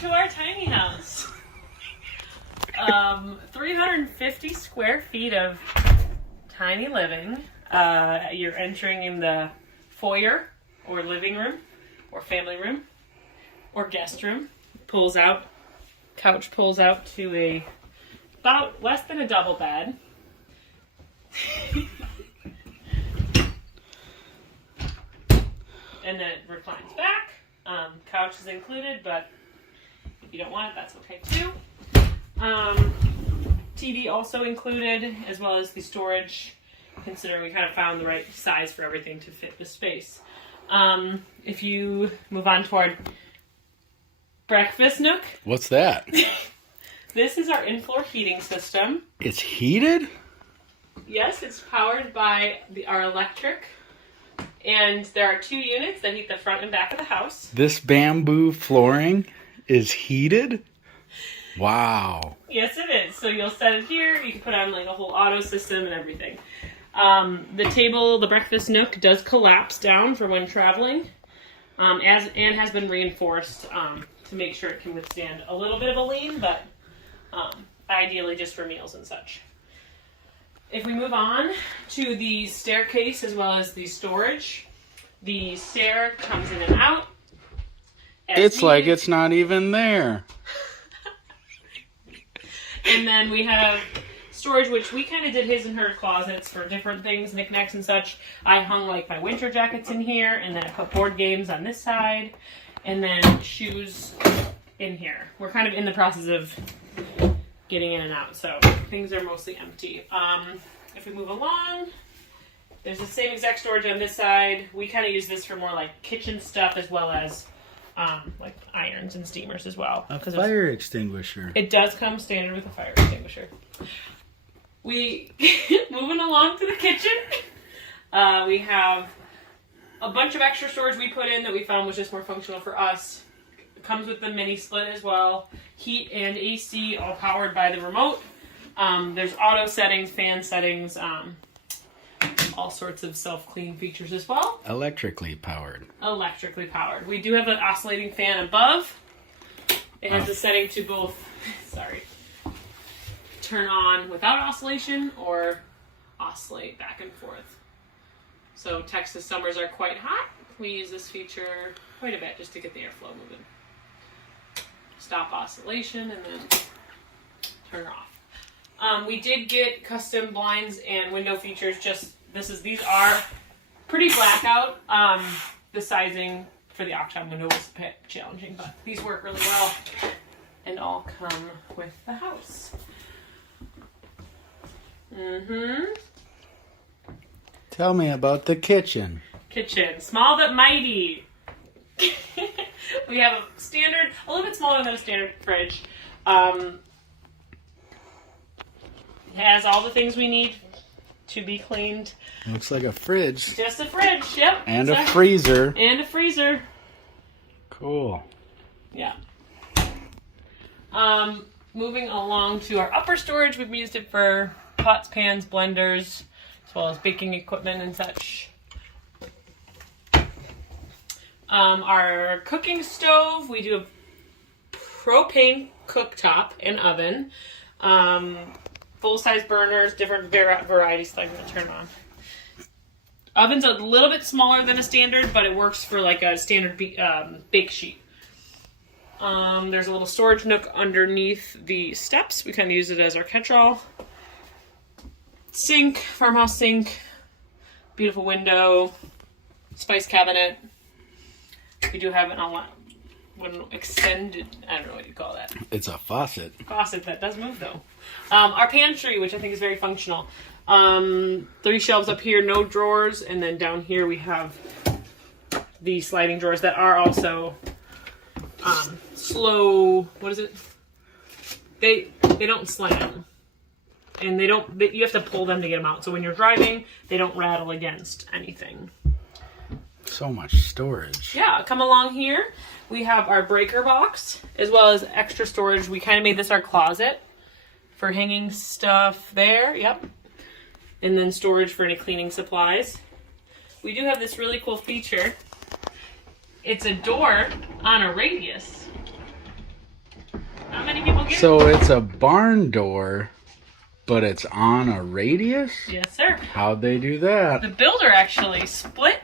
to our tiny house. 350 square feet of tiny living. You're entering in the foyer or living room or family room or guest room. Pulls out, couch pulls out to about less than a double bed. And then it reclines back. Couch is included, but if you don't want it, that's okay too. TV also included, as well as the storage, considering we kind of found the right size for everything to fit the space. If you move on to our breakfast nook. What's that? This is our in-floor heating system. It's heated? Yes, it's powered by our electric. And there are 2 units that heat the front and back of the house. This bamboo flooring is heated? Wow. Yes, it is. So you'll set it here. You can put on like a whole auto system and everything. The table, the breakfast nook, does collapse down for when traveling, and has been reinforced to make sure it can withstand a little bit of a lean, but ideally just for meals and such. If we move on to the staircase as well as the storage, the stair comes in and out. It's like it's not even there. And then we have storage, which we kind of did his and her closets for different things, knickknacks and such. I hung like my winter jackets in here, and then I put board games on this side, and then shoes in here. We're kind of in the process of getting in and out, so things are mostly empty. If we move along, there's the same exact storage on this side. We kind of use this for more like kitchen stuff, as well as like irons and steamers as well. A fire extinguisher. It does come standard with a fire extinguisher. We moving along to the kitchen. We have a bunch of extra storage we put in that we found was just more functional for us. It comes with the mini split as well. Heat and AC all powered by the remote. There's auto settings, fan settings, all sorts of self-clean features as well. Electrically powered. Electrically powered. We do have an oscillating fan above. It has a setting to both, turn on without oscillation or oscillate back and forth. So Texas summers are quite hot. We use this feature quite a bit just to get the airflow moving. Stop oscillation and then turn off. We did get custom blinds and window features. These are pretty blackout. The sizing for the octagon window was a bit challenging, but these work really well and all come with the house. Tell me about the kitchen. Kitchen, small but mighty. We have a little bit smaller than a standard fridge. It has all the things we need to be cleaned. Looks like a fridge. Just a fridge, yep. And exactly. A freezer. And a freezer. Cool. Yeah. Moving along to our upper storage, we've used it for pots, pans, blenders, as well as baking equipment and such. Our cooking stove, we do a propane cooktop and oven. Full-size burners, different varieties that I'm going to turn on. Oven's a little bit smaller than a standard, but it works for like a standard bake sheet. There's a little storage nook underneath the steps. We kind of use it as our catch-all. Sink, farmhouse sink, beautiful window, spice cabinet. We do have one extended, I don't know what you call that. It's a faucet. Faucet that does move though. Our pantry, which I think is very functional. 3 shelves up here, no drawers, and then down here we have the sliding drawers that are also slow. What is it? They don't slam, and you have to pull them to get them out. So when you're driving, they don't rattle against anything. So much storage. Yeah, come along here. We have our breaker box, as well as extra storage. We kind of made this our closet for hanging stuff there. Yep. And then storage for any cleaning supplies. We do have this really cool feature. It's a door on a radius. So it's a barn door, but it's on a radius? Yes, sir. How'd they do that? The builder actually split.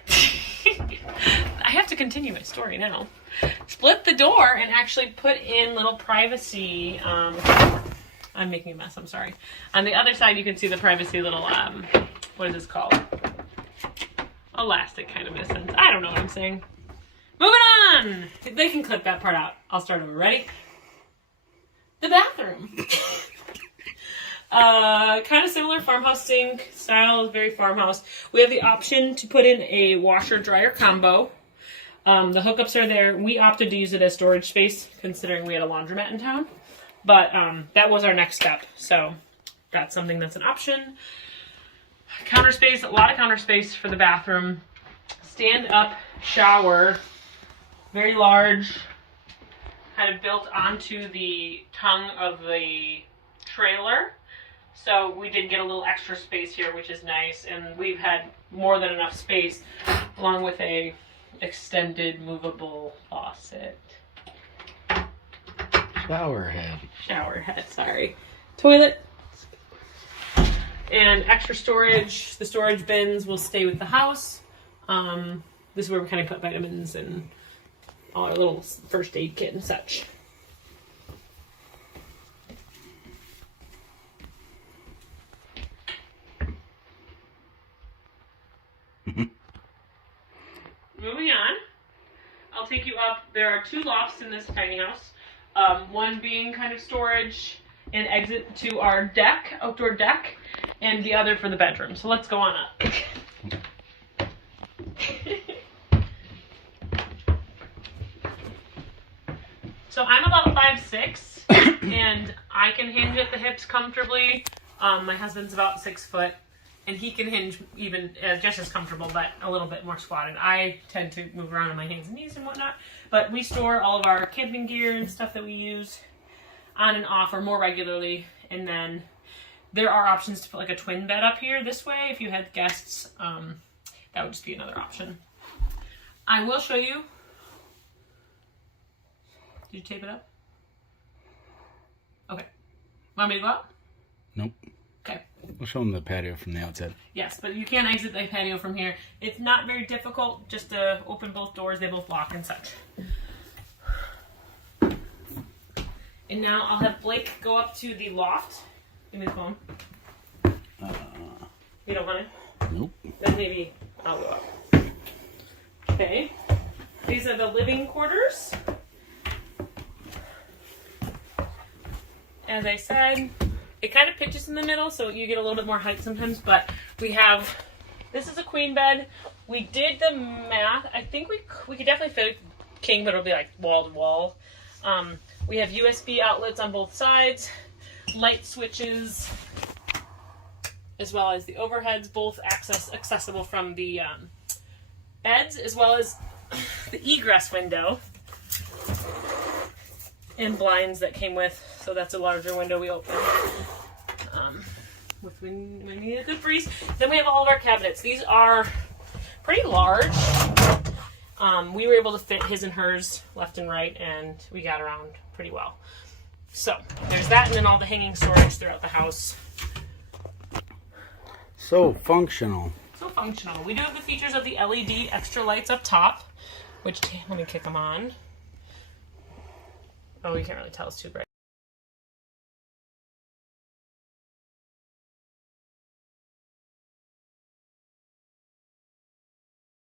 I have to continue my story now. Split the door and actually put in little privacy. I'm making a mess, I'm sorry. On the other side, you can see the privacy little, what is this called? Elastic kind of in a sense. I don't know what I'm saying. Moving on! They can clip that part out. I'll start over. Ready? The bathroom. Kind of similar farmhouse sink style, very farmhouse. We have the option to put in a washer dryer combo. The hookups are there. We opted to use it as storage space, considering we had a laundromat in town. But that was our next step. So that's something that's an option. Counter space, a lot of counter space for the bathroom. Stand up shower, very large, kind of built onto the tongue of the trailer. So we did get a little extra space here, which is nice. And we've had more than enough space, along with a extended movable faucet. Shower head, sorry. Toilet. And extra storage. The storage bins will stay with the house. This is where we kind of put vitamins and all our little first aid kit and such. Moving on, I'll take you up. There are 2 lofts in this tiny house. One being kind of storage and exit to our deck, outdoor deck, and the other for the bedroom. So let's go on up. So I'm about 5'6", and I can hinge at the hips comfortably. My husband's about 6 foot, and he can hinge even just as comfortable, but a little bit more squatted. I tend to move around on my hands and knees and whatnot, but we store all of our camping gear and stuff that we use on and off or more regularly, and then there are options to put like a twin bed up here this way if you had guests. That would just be another option. I will show you. Did you tape it up? Okay. Want me to go out? Nope. Okay. We'll show them the patio from the outside. Yes, but you can exit the patio from here. It's not very difficult, just to open both doors. They both lock and such. And now I'll have Blake go up to the loft. Give me the phone. You don't want it? Nope. Then maybe I'll go up. Okay. These are the living quarters. As I said, it kind of pitches in the middle, so you get a little bit more height sometimes, but we have, this is a queen bed. We did the math. I think we could definitely fit a king, but it'll be like wall to wall. We have USB outlets on both sides, light switches, as well as the overheads, both accessible from the beds, as well as the egress window and blinds that came with. So that's a larger window we open with when we need a good breeze. Then we have all of our cabinets. These are pretty large. We were able to fit his and hers left and right, and we got around pretty well. So there's that, and then all the hanging storage throughout the house. So functional. So functional. We do have the features of the LED extra lights up top, which, let me kick them on. Oh, you can't really tell, it's too bright.